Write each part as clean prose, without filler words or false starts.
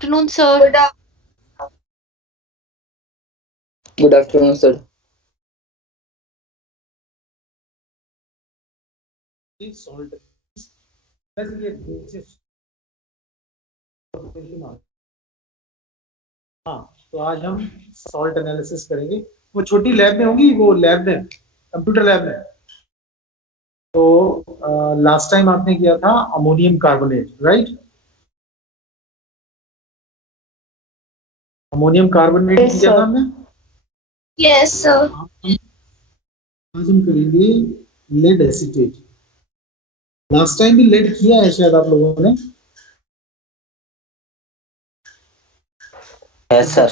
Afternoon, sir. Good afternoon, sir. Salt basically a basis. हाँ, तो आज हम सॉल्ट एनालिसिस करेंगे। वो छोटी लैब में होंगी, वो लैब में, कंप्यूटर लैब में। तो लास्ट टाइम आपने किया था ammonium carbonate, right? Ammonium carbonate Yes, किया था sir. हमने। Yes, sir. आज हम करेंगे लेड एसीटेट। लास्ट टाइम भी लेड किया है शायद आप लोगों ने। Yes, sir.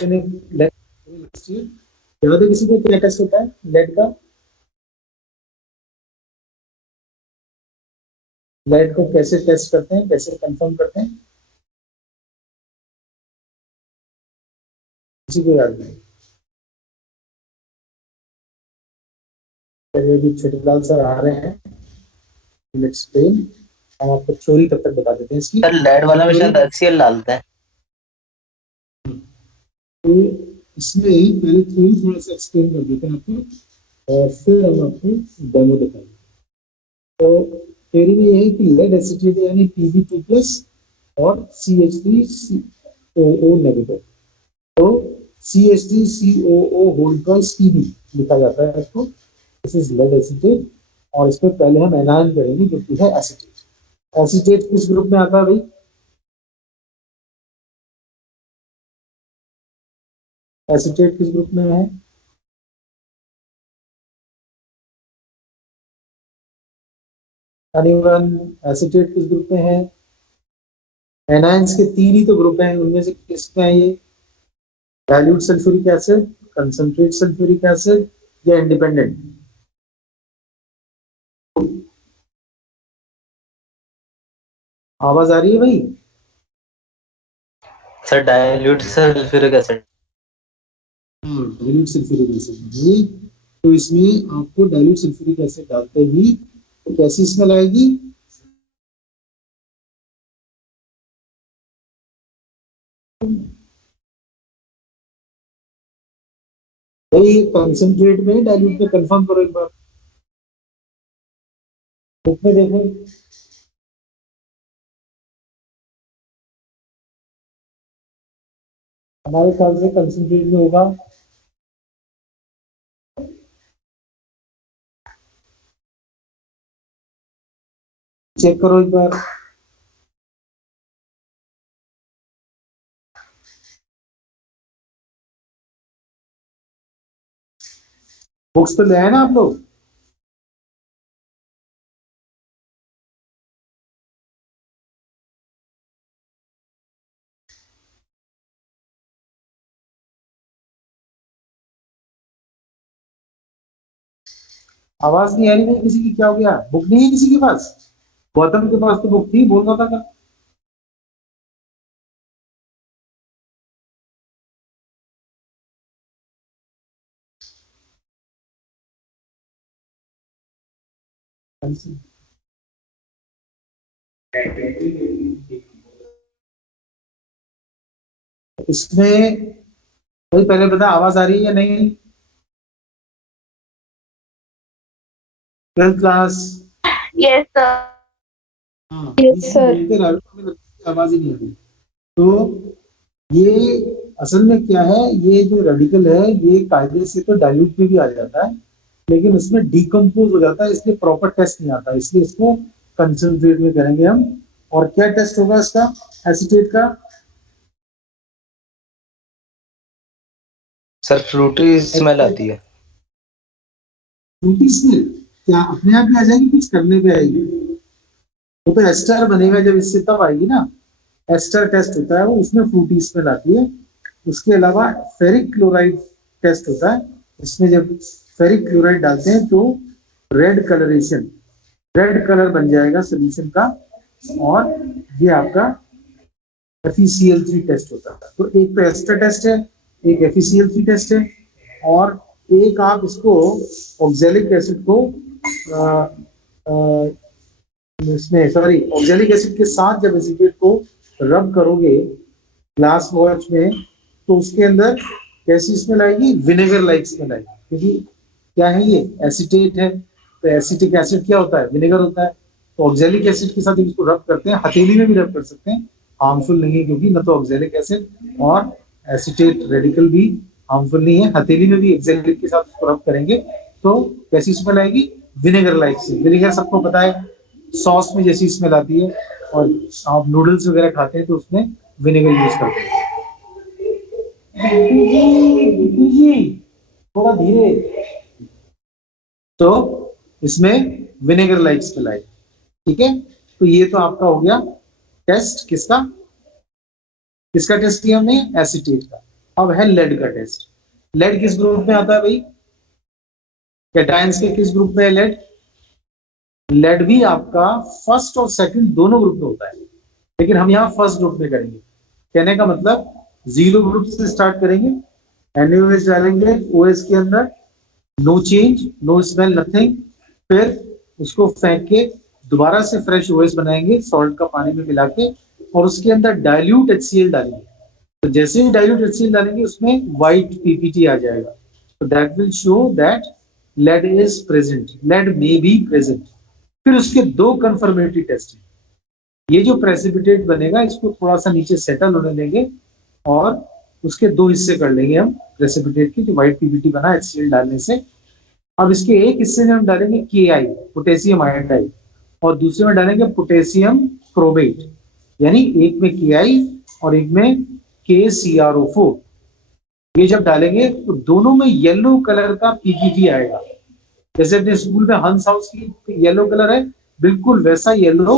याद है किसी को क्या टेस्ट होता है लेड का? लेड को कैसे टेस्ट करते हैं, कैसे कंफर्म करते हैं? किसी को याद नहीं? चलिए अभी छोटेलाल सर आ रहे हैं, एक्सप्लेन। हम आपको थ्योरी तब तक बता देते हैं इसकी। सर लेड वाला में शायद HCl डालते हैं। तो इसमें पहले थ्योरी थोड़ा सा एक्सप्लेन कर देते हैं आपको और फिर हम आपको डेमो दिखाएंगे। तो थ्योरी में ये है कि लेड एसिटेट यानी Pb2+ और CH3COO नेगेटिव। तो CH3COO होल ट्वाइस Pb लिखा जाता है इसको। दिस इज लेड एसिटेट और इसमें पहले हम एनायन करेंगे जो कि है एसिटेट। एसिटेट किस ग्रुप में आता है भाई? एसिटेट किस ग्रुप में है? एनीवन? एसिटेट किस ग्रुप में है? एनायंस के तीन ही तो ग्रुप हैं, उनमें से किसमें है ये? Dilute sulphuric acid, concentrate sulphuric acid या इंडिपेंडेंट? आवाज आ रही है भाई? Sir dilute sulphuric acid. Dilute sulphuric acid है। तो इसमें आपको डाइल्यूट सल्फ्यूरिक एसिड डालते ही तो कैसी स्मेल आएगी? भाई कंसंट्रेट में डाइल्यूट में कंफर्म करो एक बार, बुक में देखो। हमारे ख्याल से कंसंट्रेट में होगा। चेक करो एक बार। बुक्स तो ले आए ना आप लोग? आवाज नहीं आ रही है किसी की, क्या हो गया? बुक नहीं है किसी के पास? गौतम के पास तो बुक थी, बोल रहा था कल। इसमें भाई पहले बता, आवाज आ रही है या नहीं? 12th class? Yes, sir. हाँ, Yes, sir. आवाज ही नहीं आ रही। तो ये असल में क्या है, ये जो रेडिकल है ये कायदे से तो डाइल्यूट में भी आ जाता है, लेकिन उसमें डिकम्पोज हो जाता है, इसलिए प्रॉपर टेस्ट नहीं आता, इसलिए इसको कंसंट्रेट में करेंगे हम। और क्या टेस्ट होगा इसका, एसिटेट का? सर फ्रूटी स्मेल आती है। फ्रूटी स्मेल क्या अपने आप ही आ जाएगी, कुछ करने पे आएगी? वो तो एस्टर बनेगा जब इससे, तब आएगी ना। एस्टर टेस्ट होता है वो, उसमें फ्रूटी स्मेल आती है। उसके अलावा फेरिक क्लोराइड टेस्ट होता है, इसमें जब फेरिक क्लोराइड डालते हैं तो रेड कलरेशन, रेड कलर बन जाएगा सोल्यूशन का, और ये आपका FeCl3 टेस्ट होता है। तो एक तो एस्टर टेस्ट है, एक FeCl3 टेस्ट है, और एक आप इसको ऑक्जेलिक एसिड को इसमें, सॉरी, ऑक्जेलिक एसिड के साथ जब एसिटेट को रब करोगे ग्लास वॉच में, तो उसके अंदर कैसी स्मेल आएगी? विनेगर लाइक स्मेल आएगी, क्योंकि क्या है ये? एसीटेट है, तो एसिटिक एसिड क्या होता है? विनेगर होता है। तो ऑक्जेलिक एसिड के साथ इसको रब करते हैं, हथेली में भी रब कर सकते हैं, हार्मफुल नहीं है, क्योंकि न तो ऑक्जेलिक एसिड और एसिटेट रेडिकल भी हार्मफुल नहीं है। हथेली में भी ऑक्जेलिक के साथ इसको रब करेंगे तो कैसी स्मेल आएगी? विनेगर लाइक से। विनेगर सबको पता है सॉस में जैसी स्मेल आती है, और आप नूडल्स वगैरह खाते हैं तो उसमें विनेगर यूज करते हैं। थोड़ा धीरे। तो इसमें विनेगर लाइक स्मेल आएगी। ठीक है, तो ये तो आपका हो गया टेस्ट। किसका किसका टेस्ट किया हमने? एसीटेट का। अब है लेड का टेस्ट। लेड किस ग्रुप में आता है भाई? कैटायंस के किस ग्रुप में है लेड? लेड भी आपका फर्स्ट और सेकंड दोनों ग्रुप में होता है, लेकिन हम यहाँ फर्स्ट ग्रुप में करेंगे। कहने का मतलब जीरो ग्रुप से स्टार्ट करेंगे, NaOH डालेंगे OH के अंदर, no change, no smell, nothing. फिर उसको फेंक के दोबारा से फ्रेश OH बनाएंगे सॉल्ट का पानी में मिला के, और उसके अंदर डाइल्यूट HCl डालेंगे। तो जैसे ही डाइल्यूट HCl डालेंगे उसमें व्हाइट PPT आ जाएगा, तो that will show that lead is present, lead may be present. फिर उसके दो कंफर्मेटरी टेस्ट हैं। ये जो प्रेसिपिटेट बनेगा इसको थोड़ा सा नीचे सेटल होने देंगे, और उसके दो हिस्से कर लेंगे हम प्रेसिपिटेट के, जो व्हाइट PPT बना HCl डालने से। अब इसके एक हिस्से में हम डालेंगे Ki, पोटेशियम आयोडाइड, और दूसरे में डालेंगे पोटेशियम क्रोमेट, यानी एक में Ki और एक में KCrO4। ये जब डालेंगे तो दोनों में येलो कलर का PPT आएगा। जैसे अपने स्कूल में हंस हाउस की येलो कलर है, बिल्कुल वैसा येलो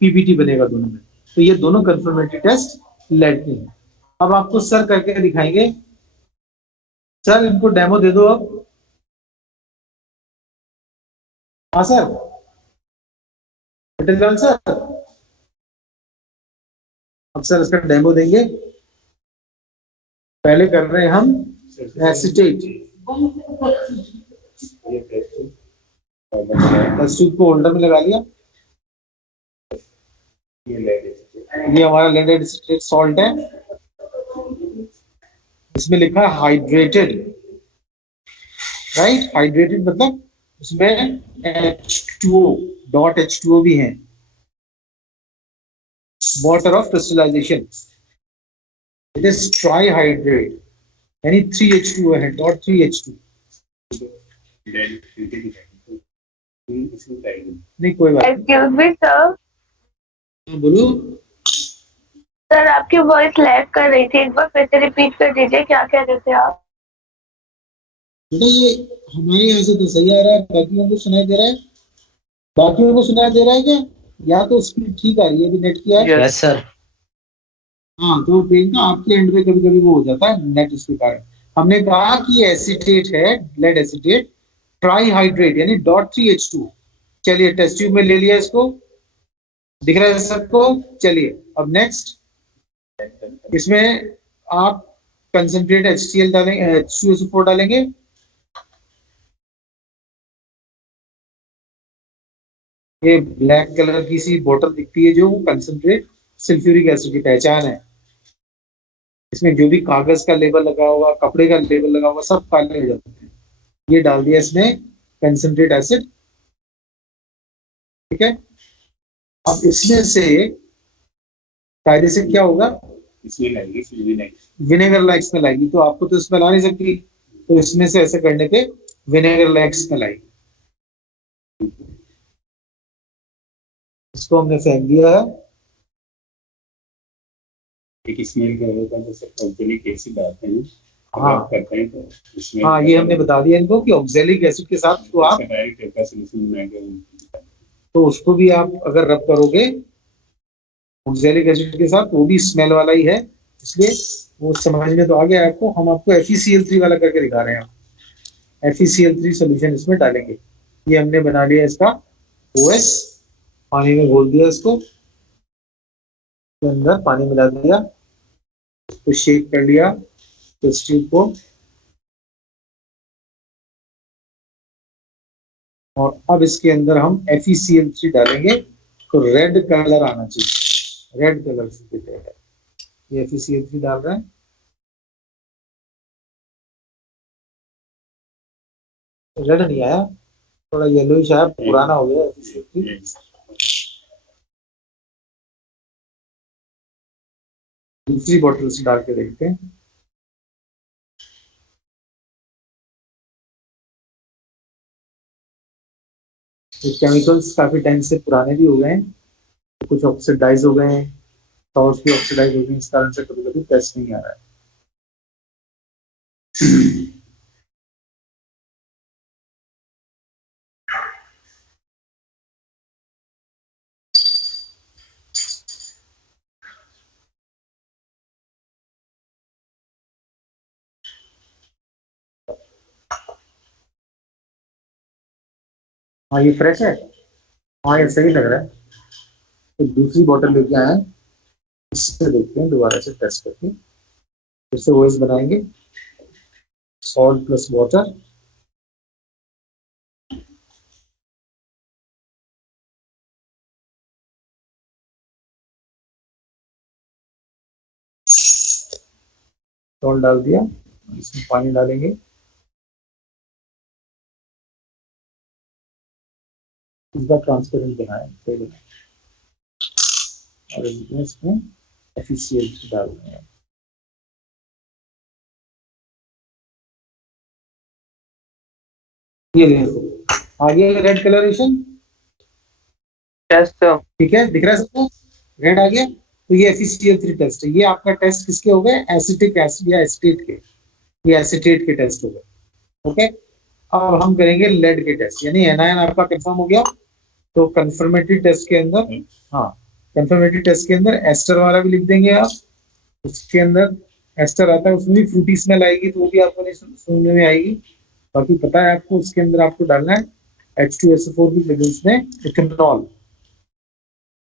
PPT बनेगा दोनों में। तो ये दोनों कंफर्मेटरी टेस्ट लेड के हैं। अब आपको सर करके दिखाएंगे। सर इनको डेमो दे दो अब। हाँ सर, पटेल सर, अब सर इसका डेमो देंगे। पहले कर रहे हैं हम एसीटेट। टेस्ट ट्यूब को होल्डर में लगा लिया। ये हमारा लेड एसिटेट सॉल्ट है, इसमें लिखा है हाइड्रेटेड, राइट? हाइड्रेटेड मतलब उसमें H2O, डॉट H2O भी है, water of crystallization. It is trihydrate, यानी 3H2O है, डॉट 3H2। नहीं कोई बात एक्सक्यूज मी सर, नहीं, बोलो। सर आपकी वॉइस लैग कर रही थी, एक बार फिर से रिपीट कर दीजिए, क्या कह रहे थे आप? बेटा ये हमारे यहाँ से तो सही आ रहा है, बाकियों को सुनाई दे रहा है? बाकियों को सुनाई दे रहा है क्या? या तो स्पीड ठीक आ रही है, अभी नेट की है? Yes sir. हाँ, तो प्रियंका आपके एंड पे कभी कभी वो हो जाता है नेट, उसके कारण। हमने कहा कि एसीटेट है, लेड एसीटेट ट्राइहाइड्रेट, यानी डॉट 3H2। चलिए टेस्ट ट्यूब में ले लिया इसको, दिख रहा है सबको? चलिए अब नेक्स्ट, इसमें आप कंसंट्रेट HCl डालेंगे, H2SO4 डालेंगे। ये ब्लैक कलर की सी बोतल दिखती है जो, वो कंसंट्रेट सल्फ्यूरिक एसिड की पहचान है। इसमें जो भी कागज का लेबल लगा हुआ, कपड़े का लेबल लगा हुआ, सब काले हो जाते हैं। ये डाल दिया इसमें कंसंट्रेट एसिड। ठीक है, अब इसमें से कायदे से क्या होगा? विनेगर लाइक स्मेल आएगी। तो आपको तो स्मेल आ नहीं सकती, तो इसमें से ऐसे करने पे विनेगर लाइक स्मेल आएगी। इसको हमने फेंक दिया है। एक स्मेल का होता है, जैसे ऑक्जेलिक एसिड आते हैं, हाँ करते हैं तो उसमें हाँ, ये हमने बता दिया इनको कि ऑक्जेलिक एसिड के साथ तो आप डायरेक्ट एक सोल्यूशन बनाएंगे, तो उसको भी आप अगर रब करोगे ऑक्जेलिक एसिड के साथ, वो भी स्मेल वाला ही है, इसलिए वो समझ में तो आ गया आपको। हम आपको FeCl3 वाला करके दिखा रहे हैं। FeCl3 सोल्यूशन इसमें डालेंगे। ये हमने बना लिया इसका OS, पानी में घोल दिया, इसको के अंदर पानी मिला दिया, इसको शेक कर लिया टेस्ट ट्यूब को, और अब इसके अंदर हम FeCl3 डालेंगे। तो रेड कलर आना चाहिए, रेड कलर से दिख रहा है। ये FeCl3 डाल रहे हैं। रेड नहीं आया, थोड़ा येलोइश आया, पुराना हो गया FeCl3। दूसरी बोतल से डाल के देखते हैं। ये केमिकल्स काफी टाइम से पुराने भी हो गए हैं, कुछ ऑक्सीडाइज हो गए हैं, सॉल्ट्स भी ऑक्सीडाइज हो गए, इस कारण से कभी कभी टेस्ट नहीं आ रहा है। हाँ ये फ्रेश है, हाँ ये सही लग रहा है। तो दूसरी बोतल लेके आए हैं, इससे देखते हैं दोबारा से टेस्ट करके, फिर से ओएस बनाएंगे, सॉल्ट प्लस वाटर। सॉल्ट डाल दिया, इसमें पानी डालेंगे। इसका ट्रांसपेरेंट बनाए पहले, और इसमें FeCl3 डाल देंगे। ये देखो आ गया रेड कलरेशन, टेस्ट ठीक है, दिख रहा है सबको, रेड आ गया। तो ये FeCl3 टेस्ट है। ये आपका टेस्ट किसके हो गए? एसिटिक एसिड या एसिटेट के, ये एसिटेट के टेस्ट हो गए। ओके, अब हम करेंगे लेड के टेस्ट, यानी एनायन आपका कंफर्म हो गया। तो कंफर्मेटरी टेस्ट के अंदर, हाँ कंफर्मेटरी टेस्ट के अंदर एस्टर वाला भी लिख देंगे आप। उसके अंदर एस्टर आता है, उसमें भी फ्रूटी स्मेल आएगी, तो वो भी आपको नहीं सुनने में आएगी। बाकी पता है आपको, उसके अंदर आपको डालना है H2SO4 की प्रेजेंस में इथेनॉल।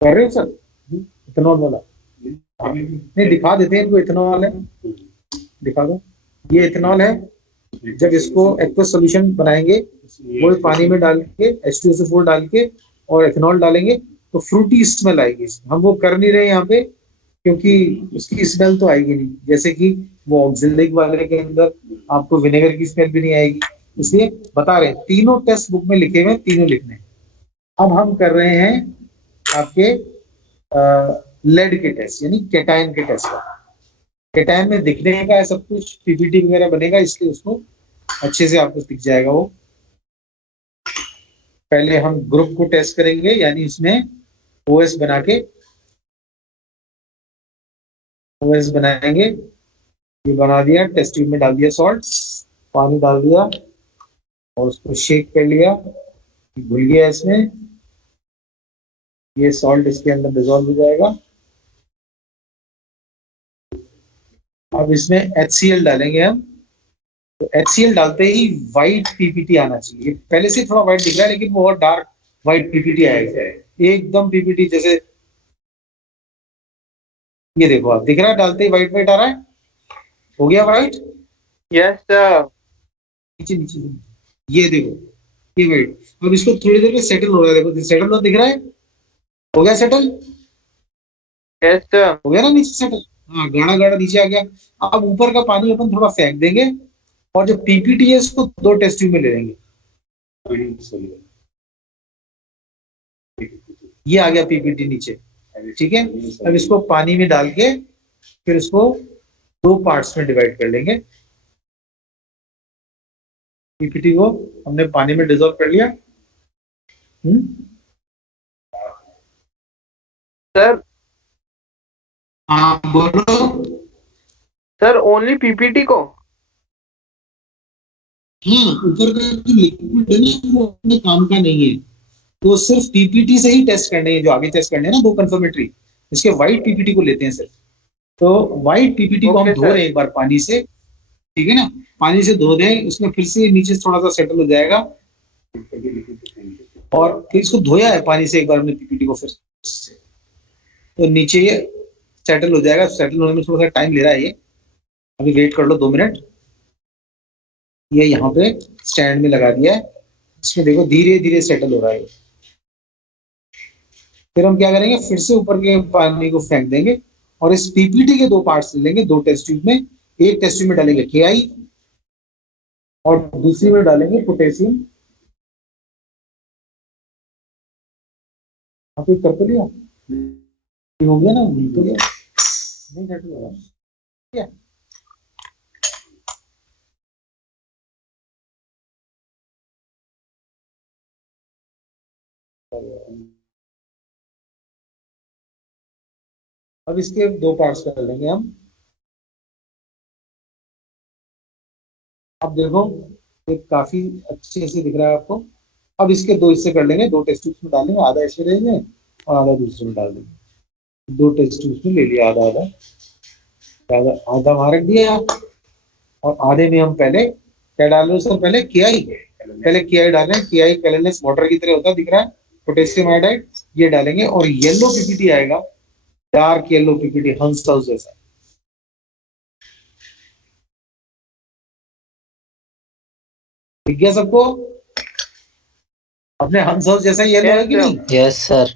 कर रहे हो सर इथेनॉल वाला? नहीं दिखा देते हैं इनको, इथेनॉल है, दिखा दो। ये इथेनॉल है। जब इसको एक्वस सॉल्यूशन बनाएंगे, वो पानी में डाल के H2SO4 डाल के और इथेनॉल डालेंगे, तो फ्रूटी स्मेल आएगी। हम वो कर नहीं रहे यहाँ पे, क्योंकि उसकी स्मेल तो आएगी नहीं, जैसे कि वो ऑक्सिलिक वाले के अंदर आपको विनेगर की स्मेल भी नहीं आएगी। इसलिए बता रहे हैं, तीनों टेस्ट बुक में लिखे हुए, तीनों लिखने हैं। अब हम कर रहे हैं आपके लेड के टेस्ट, यानी केटायन के टेस्ट का। केटायन में दिखने का है सब कुछ, पीपीटी वगैरह बनेगा, इसलिए उसको अच्छे से आपको दिख जाएगा वो। पहले हम ग्रुप को टेस्ट करेंगे, यानी इसमें ओएस बना के, ओएस बनाएंगे। ये बना दिया, टेस्ट ट्यूब में डाल दिया सॉल्ट, पानी डाल दिया और उसको शेक कर लिया, घुल गया इसमें। ये सॉल्ट इसके अंदर डिसॉल्व हो जाएगा। अब इसमें HCl डालेंगे हम। तो HCl डालते ही व्हाइट पीपीटी आना चाहिए। पहले से थोड़ा व्हाइट दिख रहा है, लेकिन वो बहुत डार्क व्हाइट पीपीटी आएगा, एकदम पीपीटी जैसे। ये देखो आप, दिख रहा है, डालते ही व्हाइट व्हाइट आ रहा है, हो गया व्हाइट। Yes sir. नीचे नीचे ये देखो, ये व्हाइट। अब इसको थोड़ी देर में सेटल हो रहा है, देखो सेटल हो, दिख रहा है, हो गया सेटल। Yes sir. हो गया ना नीचे सेटल, हाँ गाढ़ा गाढ़ा नीचे आ गया। अब ऊपर का पानी अपन थोड़ा फेंक देंगे, और जो पीपीटी है इसको 2 टेस्ट ट्यूब में ले लेंगे। ये आ गया पीपीटी नीचे, ठीक है। अब इसको पानी में डाल के फिर इसको 2 पार्ट्स में डिवाइड कर लेंगे। पीपीटी को हमने पानी में डिसॉल्व कर लिया। सर हाँ बोलो। सर ओनली पीपीटी को? हाँ, ऊपर का जो लिक्विड है ना, वो अपने काम का नहीं है, तो सिर्फ पीपीटी से ही टेस्ट करने हैं, जो आगे टेस्ट करने हैं ना 2 कंफर्मेटरी, इसके व्हाइट पीपीटी को लेते हैं सिर्फ। तो व्हाइट पीपीटी को हम धो रहे हैं एक बार पानी से, ठीक है ना, पानी से धो दें, उसमें फिर से नीचे थोड़ा सा सेटल हो जाएगा। और फिर इसको धोया है पानी से एक बार हमने पीपीटी को, फिर तो नीचे ये सेटल हो जाएगा। सेटल होने में थोड़ा सा टाइम ले रहा है ये, अभी वेट कर लो 2 मिनट। ये यहाँ पे स्टैंड में लगा दिया है, इसमें देखो धीरे धीरे सेटल हो रहा है। फिर हम क्या करेंगे, फिर से ऊपर के पानी को फेंक देंगे और इस पीपीटी के दो पार्ट्स ले लेंगे, दो टेस्ट ट्यूब में। एक टेस्ट ट्यूब में डालेंगे KI और दूसरी में डालेंगे पोटेशियम। आप एक कर तो लिया हो गया ना, तो गया नहीं घट गया ठीक है। अब इसके दो पार्ट्स कर लेंगे हम। अब देखो एक काफी अच्छे से दिख रहा है आपको। अब इसके दो हिस्से कर लेंगे, दो टेस्ट ट्यूब्स में डालेंगे, आधा इसे लेंगे और आधा दूसरे में डाल देंगे। दो टेस्ट ट्यूब्स में ले लिया आधा आधा, आधा आधा वहां रख दिया और आधे में हम पहले क्या डाल रहे हैं सर, पहले KI, पहले KI डाल रहे हैं। KI कलरलेस वाटर की तरह होता है, दिख रहा है, पोटेशियम आयोडाइड, ये डालेंगे और येलो पीपीटी आएगा, डार्क येलो पीपीटी, हंस हाउस जैसा। दिख गया सबको? अपने हंस हाउस जैसा येलो है कि नहीं? Yes sir.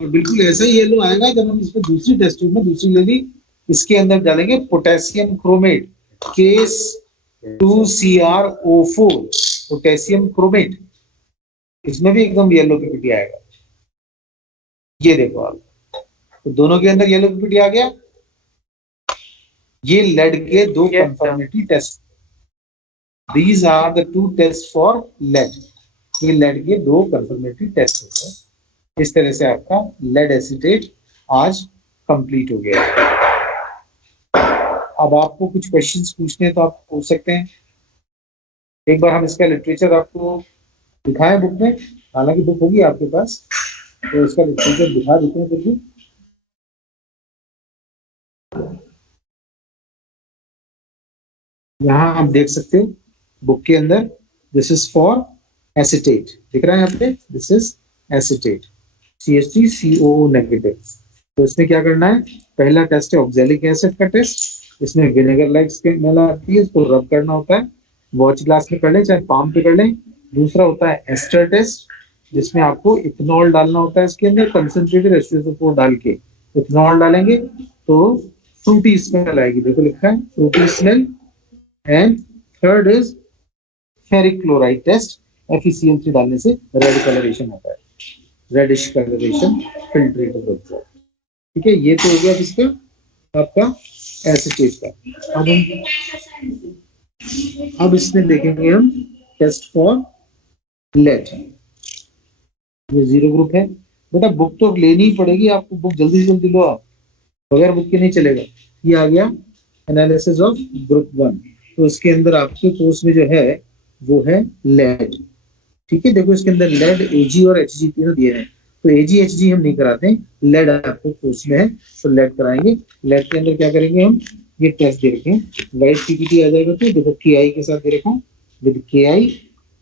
बिल्कुल ऐसा ही येलो आएगा जब हम इसको दूसरी टेस्ट ट्यूब में, दूसरी लेनी, इसके अंदर डालेंगे potassium chromate, K2CrO4, potassium chromate. इसमें भी एकदम येलो पीपीटी आएगा। ये देखो आप, तो दोनों के अंदर येलो पीपीटी आ गया। ये लेड के दो confirmatory test, these are the two test for lead. ये लेड के दो कंफर्मेटरी टेस्ट होते हैं। इस तरह से आपका लेड एसीटेट आज कंप्लीट हो गया। अब आपको कुछ क्वेश्चंस पूछने तो आप पूछ सकते हैं। एक बार हम इसका लिटरेचर आपको दिखाएं बुक में, हालांकि बुक होगी आपके पास, तो इसका लिटरेचर दिखा देते हैं फिर भी। यहाँ आप देख सकते हो बुक के अंदर, दिस इज फॉर एसिटेट, दिख रहा है यहाँ पे, this is acetate, CH3COO negative. तो इसमें क्या करना है, पहला टेस्ट है ऑक्सैलिक एसिड का टेस्ट। इसमें विनेगर लाइक स्मेल आती है, इसको रब करना होता है, वॉच ग्लास में कर लें चाहे पाम पे कर लें। दूसरा होता है एस्टर टेस्ट, जिसमें आपको इथेनॉल डालना होता है इसके अंदर, कंसंट्रेटेड H2SO4 डाल के इथेनॉल डालेंगे तो फ्रूटी स्मेल आएगी, देखो लिखा है fruity smell. And third is ferric chloride test, FeCl3 डालने से रेड कलरेशन आता है, रेडिश कलरेशन फिल्ट्रेटेड होता है। ठीक है, ये तो हो गया किसका, आपका एसिटेट का। अब इसमें देखेंगे हम टेस्ट फॉर लेड। ये 0 ग्रुप है। बेटा बुक तो लेनी ही पड़ेगी आपको, बुक जल्दी से जल्दी लो आप, बगैर बुक के नहीं चलेगा। ये आ गया एनालिसिस ऑफ ग्रुप 1। तो इसके अंदर आपके कोर्स में जो है वो है लेड। ठीक है, देखो इसके अंदर लेड, Ag और Hg तीनों दिए हैं। तो Ag Hg हम नहीं कराते हैं, लेड आपको कोर्स में है तो लेड कराएंगे। लेड के अंदर क्या करेंगे हम, ये टेस्ट दे रखे हैं, वाइट पीपीटी आ जाएगा, तो देखो KI के साथ दे रखा हूँ, विद KI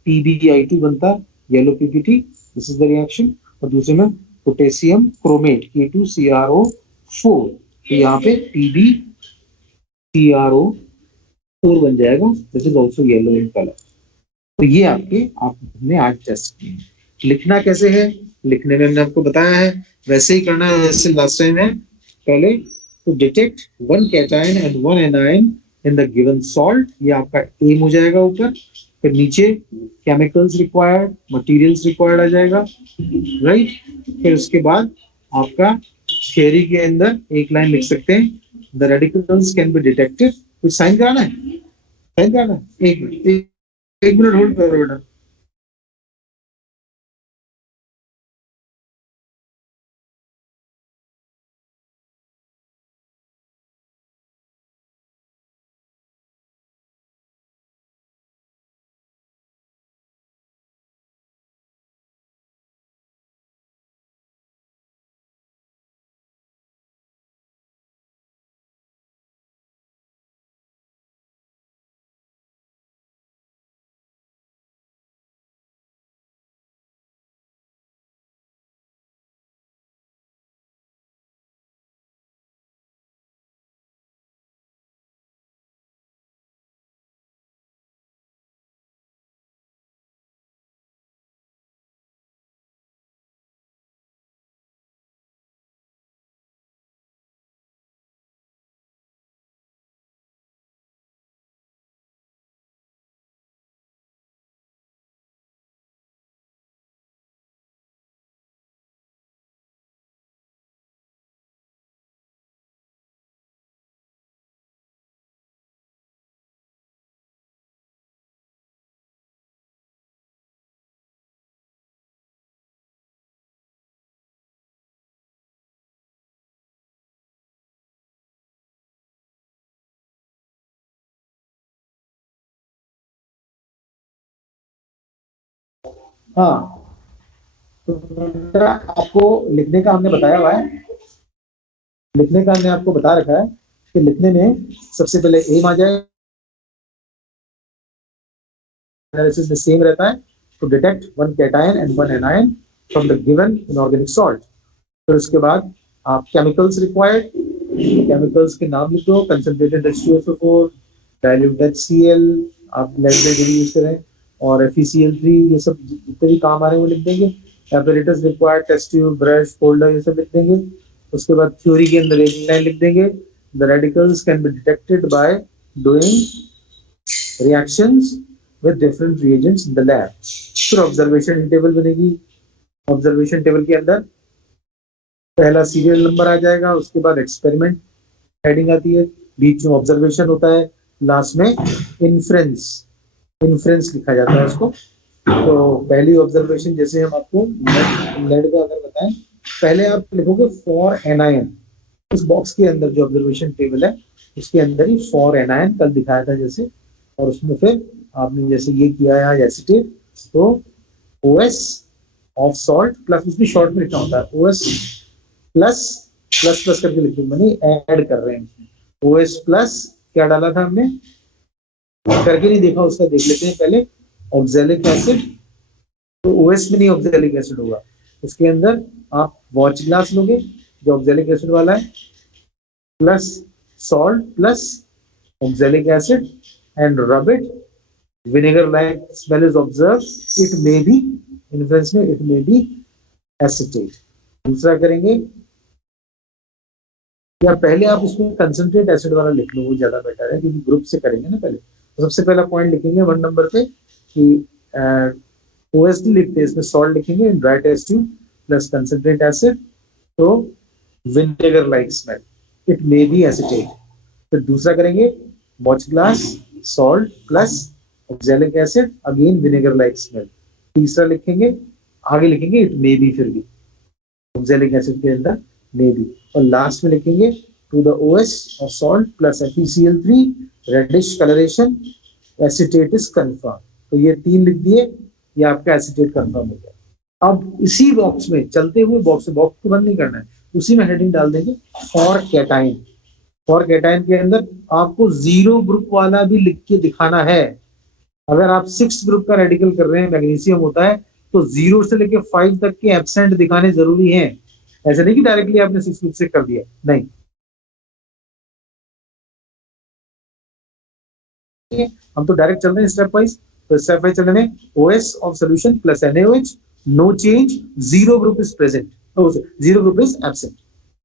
PbI2 बनता है yellow PPT, this is the reaction. और दूसरे में पोटेशियम क्रोमेट K2CrO4, तो यहाँ पे PbCrO4 बन जाएगा, this is also yellow in colour. तो ये आपने आज टेस्ट किए। लिखना कैसे है, लिखने में हमने आपको बताया है, वैसे ही करना है जैसे लास्ट टाइम है। पहले to detect one cation and one anion in the given salt, ये आपका एम हो जाएगा ऊपर। फिर नीचे केमिकल्स रिक्वायर्ड, मटेरियल्स रिक्वायर्ड आ जाएगा, राइट। फिर उसके बाद आपका थियरी के अंदर एक लाइन लिख सकते हैं, the radicals can be detected. कुछ साइन कराना है, साइन कराना है, एक मिनट होल्ड करो बेटा। हाँ, तो बेटा आपको लिखने का हमने बताया हुआ है, लिखने का हमने आपको बता रखा है कि लिखने में सबसे पहले एम आ जाए, एनालिसिस में सेम रहता है, तो detect one cation and one anion from the given inorganic salt. फिर उसके बाद आप केमिकल्स रिक्वायर्ड, केमिकल्स के नाम लिख दो, कंसंट्रेटेड H2SO4, डाइल्यूट HCl, आप लेड यूज करें, और FeCl3, ये सब जितने भी काम आ रहे हैं वो लिख देंगे। Apparatus required, test tube, brush, folder, ये सब लिख देंगे। उसके बाद थ्योरी के अंदर एक लाइन लिख देंगे, the radicals can be detected by doing reactions with different reagents in the lab। फिर ऑब्जर्वेशन टेबल बनेगी, ऑब्जर्वेशन टेबल के अंदर पहला सीरियल नंबर आ जाएगा, उसके बाद एक्सपेरिमेंट हेडिंग आती है, बीच में ऑब्जर्वेशन होता है, लास्ट में इन्फ्रेंस, इन्फ्रेंस लिखा जाता है उसको। तो पहली ऑब्जर्वेशन जैसे हम आपको लेड का अगर बताएं, पहले आप लिखोगे फॉर एनायन, उस बॉक्स के अंदर जो ऑब्जर्वेशन टेबल है उसके अंदर ही फॉर एनायन कल दिखाया था जैसे, और उसमें फिर आपने जैसे ये किया है एसिटेट, तो OS ऑफ सॉल्ट प्लस, उसमें शॉर्ट में लिखना होता है OS प्लस प्लस प्लस करके लिख दूंगा, नहीं ऐड कर रहे हैं इसमें, OS प्लस क्या डाला था हमने, करके नहीं देखा उसका, देख लेते हैं पहले। ऑक्जेलिक एसिड, तो OS में नहीं ऑक्जेलिक एसिड होगा, उसके अंदर आप वॉच ग्लास लोगे जो ऑक्जेलिक एसिड वाला है, plus salt plus oxalic acid and rub it, vinegar like smell is observed, it may be influence में it may be acetate। दूसरा करेंगे, या पहले आप उसमें कंसंट्रेट एसिड वाला लिख लो, वो ज्यादा बेटर है क्योंकि ग्रुप से करेंगे ना पहले। तो सबसे पहला पॉइंट लिखेंगे 1 नंबर पे कि OSD लिखते हैं, इसमें सॉल्ट लिखेंगे, dry test tube plus concentrate acid, तो vinegar like smell, it may be acetate. फिर दूसरा करेंगे watch glass, salt plus oxalic acid, again vinegar like smell. तीसरा लिखेंगे, आगे लिखेंगे इट मे बी, फिर भी ऑक्जेलिक एसिड के अंदर मे बी, और लास्ट में लिखेंगे टू द OS और salt plus FeCl3 reddish coloration acetate is confirm. तो ये 3 लिख दिए, ये आपका एसिटेट कंफर्म हो गया। अब इसी बॉक्स में, चलते हुए बॉक्स में, बॉक्स को बंद नहीं करना है, उसी में हेडिंग डाल देंगे फॉर कैटाइन। फॉर कैटाइन के अंदर आपको 0 ग्रुप वाला भी लिख के दिखाना है। अगर आप 6 ग्रुप का रेडिकल कर रहे हैं, मैग्नीशियम होता है, तो 0 से लेके 5 तक के एब्सेंट दिखाने जरूरी हैं। ऐसे नहीं कि डायरेक्टली आपने 6 ग्रुप से कर दिया, नहीं। हम तो डायरेक्ट चल रहे हैं स्टेप वाइज, तो स्टेप वाइज चलने में OS of solution plus NaOH, no change, 0 group is present, 0 group is absent,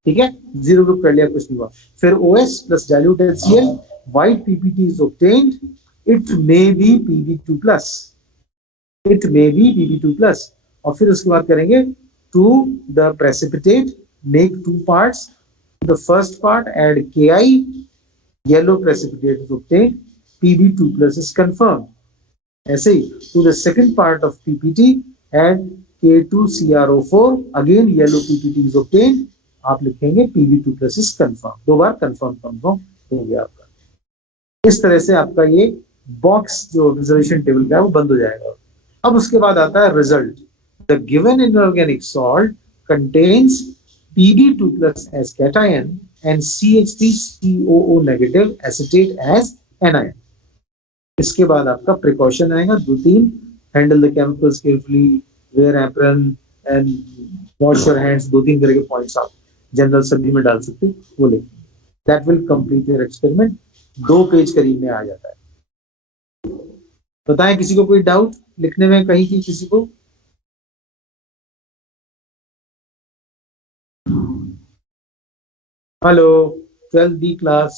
ठीक है, 0 ग्रुप कर लिया, कुछ नहीं हुआ। फिर OS plus dilute HCl, white PPT is obtained, it may be Pb2 plus, it may be Pb2 plus। और फिर उसके बाद करेंगे to the precipitate make 2 parts, the first part add Ki, yellow precipitate is obtained, Pb2 plus is confirmed। ऐसे ही to the second part of PPT add K2CrO4, again yellow PPT is obtained, आप लिखेंगे Pb2 plus is confirmed। 2 bar confirm हो गया आपका। इस तरह से आपका ये बॉक्स जो ऑब्जर्वेशन टेबल का है वो बंद हो जाएगा। अब उसके बाद आता है result, the given inorganic salt contains Pb2 plus as cation and CH3COO negative acetate as anion। इसके बाद आपका प्रिकॉशन आएगा 2-3, handle the chemicals carefully, wear apron and wash your hands, 2-3 तरह के पॉइंट्स आप जनरल सब्जी में डाल सकते हो, वो लिखें। That will complete your experiment. 2 page करीब में आ जाता है। बताएं किसी को कोई डाउट लिखने में कहीं की, किसी को? हेलो 12th B क्लास,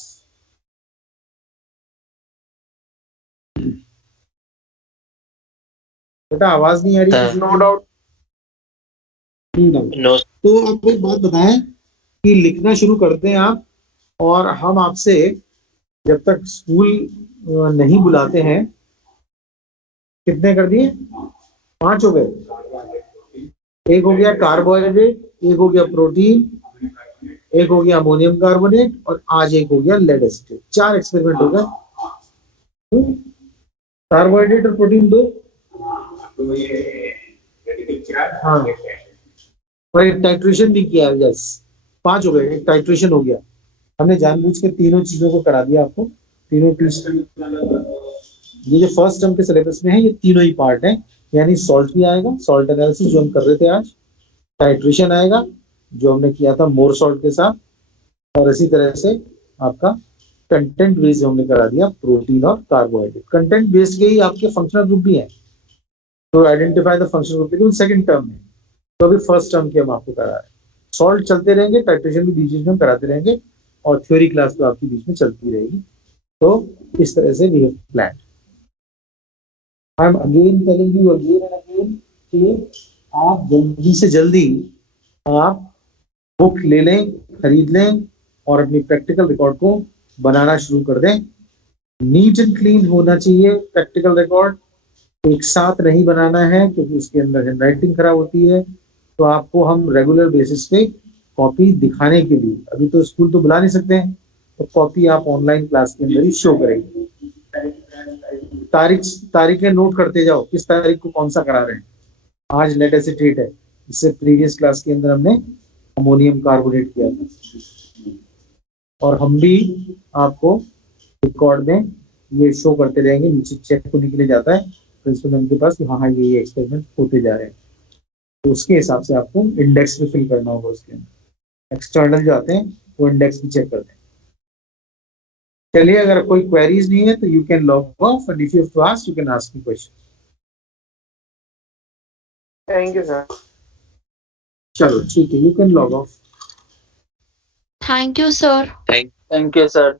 बेटा आवाज नहीं आ रही? No doubt. नो। तो आपको एक बात बताएं कि लिखना शुरू करते हैं आप, और हम आपसे जब तक स्कूल नहीं बुलाते हैं, कितने कर दिए? 5 हो गए। एक हो गया कार्बोहाइड्रेट, एक हो गया प्रोटीन, एक हो गया अमोनियम कार्बोनेट, और आज एक हो गया लेड एसिटेट। 4 एक्सपेरिमेंट हो गए। कार्बोहाइड्रेट और प्रोटीन 2, हाँ और एक टाइट्रेशन भी किया है, यस 5 हो गए, एक टाइट्रेशन हो गया। हमने जानबूझ के तीनों चीजों को करा दिया आपको, तीनों टेस्ट। ये जो फर्स्ट टर्म के सिलेबस में है ये तीनों ही पार्ट है, यानी सॉल्ट भी आएगा, सॉल्ट एनालिसिस जो हम कर रहे थे आज, टाइट्रेशन आएगा जो हमने किया था मोर सॉल्ट के साथ, और इसी तरह से आपका कंटेंट बेस्ड हमने करा दिया प्रोटीन और कार्बोहाइड्रेट। कंटेंट बेस्ड के ही आपके फंक्शनल ग्रुप भी हैं, तो आइडेंटिफाई द फंक्शनल ग्रुप, लेकिन सेकंड टर्म में, तो अभी फर्स्ट टर्म के हम आपको करा रहे हैं। सॉल्ट चलते रहेंगे, टाइट्रेशन भी बीच में कराते रहेंगे, और थ्योरी क्लास तो आपकी बीच में चलती रहेगी। तो इस तरह से we have plan. I am again telling you again and again कि आप जल्दी से जल्दी आप बुक ले लें, खरीद लें और अपनी प्रैक्टिकल रिकॉर्ड को बनाना शुरू कर दें। नीट एंड क्लीन होना चाहिए प्रैक्टिकल रिकॉर्ड, एक साथ नहीं बनाना है क्योंकि उसके अंदर हैंडराइटिंग खराब होती है। तो आपको हम रेगुलर बेसिस पे कॉपी दिखाने के लिए, अभी तो स्कूल तो बुला नहीं सकते हैं, तो कॉपी आप ऑनलाइन क्लास के अंदर ही शो करेंगे। तारीखें नोट करते जाओ, किस तारीख को कौन सा करा रहे हैं। आज लेड एसिटेट है, इससे प्रीवियस क्लास के अंदर हमने अमोनियम कार्बोनेट किया था, और हम भी आपको रिकॉर्ड में ये शो करते रहेंगे, नीचे चेक होने के लिए जाता है प्रिंसिपल मैम के पास कि हाँ ये एक्सपेरिमेंट होते जा रहे हैं, तो उसके हिसाब से आपको इंडेक्स भी फिल करना होगा। उसके अंदर एक्सटर्नल जो आते हैं वो इंडेक्स भी चेक करते हैं। चलिए, अगर कोई क्वेरीज नहीं है तो you can log off, and if you have to ask you can ask me question. Thank you sir. चलो ठीक है, you can log off. Thank you sir. Thank you sir.